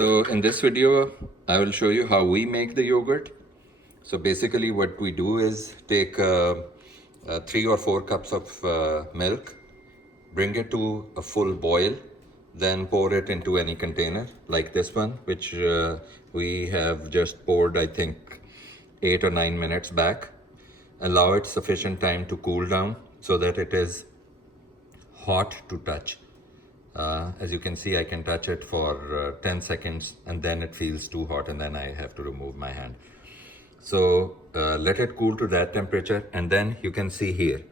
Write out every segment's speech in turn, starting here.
So in this video, I will show you how we make the yogurt. So basically what we do is take 3 or 4 cups of milk, bring it to a full boil, then pour it into any container like this one, which we have just poured, I think, 8 or 9 minutes back. Allow it sufficient time to cool down so that it is hot to touch. As you can see, I can touch it for 10 seconds and then it feels too hot and then I have to remove my hand. So let it cool to that temperature, and then you can see here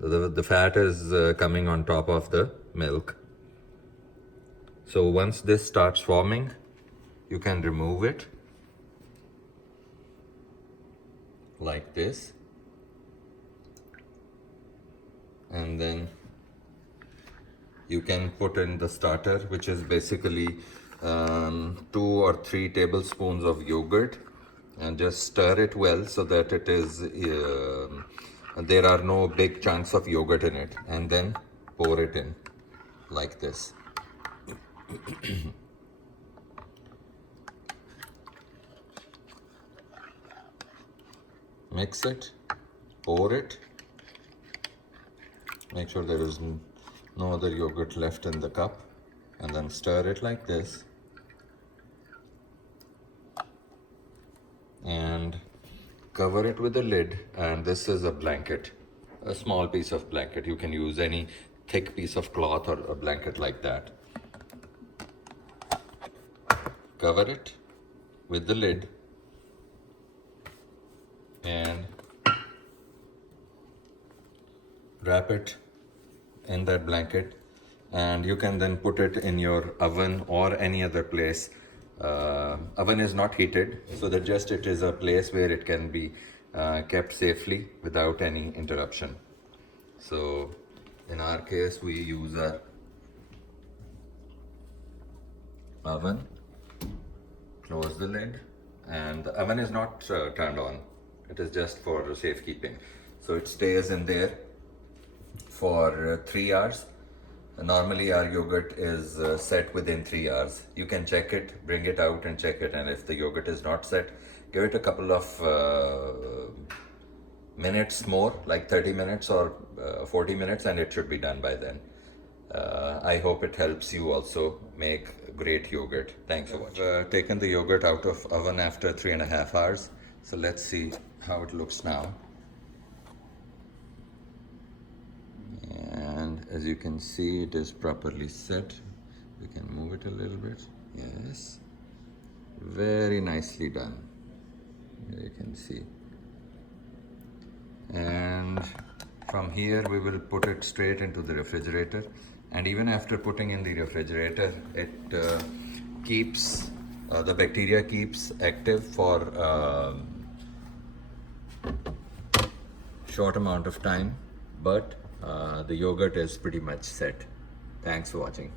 the fat is coming on top of the milk. So once this starts forming, you can remove it like this, and then you can put in the starter, which is basically 2 or 3 tablespoons of yogurt, and just stir it well so that it is there are no big chunks of yogurt in it, and then pour it in like this. Mix it, pour it, make sure there is no other yogurt left in the cup, and then stir it like this, and cover it with a lid. And this is a blanket, a small piece of blanket. You can use any thick piece of cloth or a blanket like that. Cover it with the lid and wrap it in that blanket, and you can then put it in your oven or any other place. Oven is not heated, so that just it is a place where it can be kept safely without any interruption. So in our case, we use our oven. Close the lid, and the oven is not turned on. It is just for safekeeping. So it stays in there for 3 hours. Normally our yogurt is set within 3 hours. You can check it, bring it out and check it, and if the yogurt is not set, give it a couple of minutes more, like 30 minutes or 40 minutes, and it should be done by then. I hope it helps you also make great yogurt. Thanks for watching. I've taken the yogurt out of oven after 3.5 hours. So let's see how it looks now. And as you can see, it is properly set. We can move it a little bit. Yes, very nicely done. Here you can see. And from here we will put it straight into the refrigerator, and even after putting in the refrigerator, it keeps the bacteria keeps active for short amount of time, but the yogurt is pretty much set. Thanks for watching.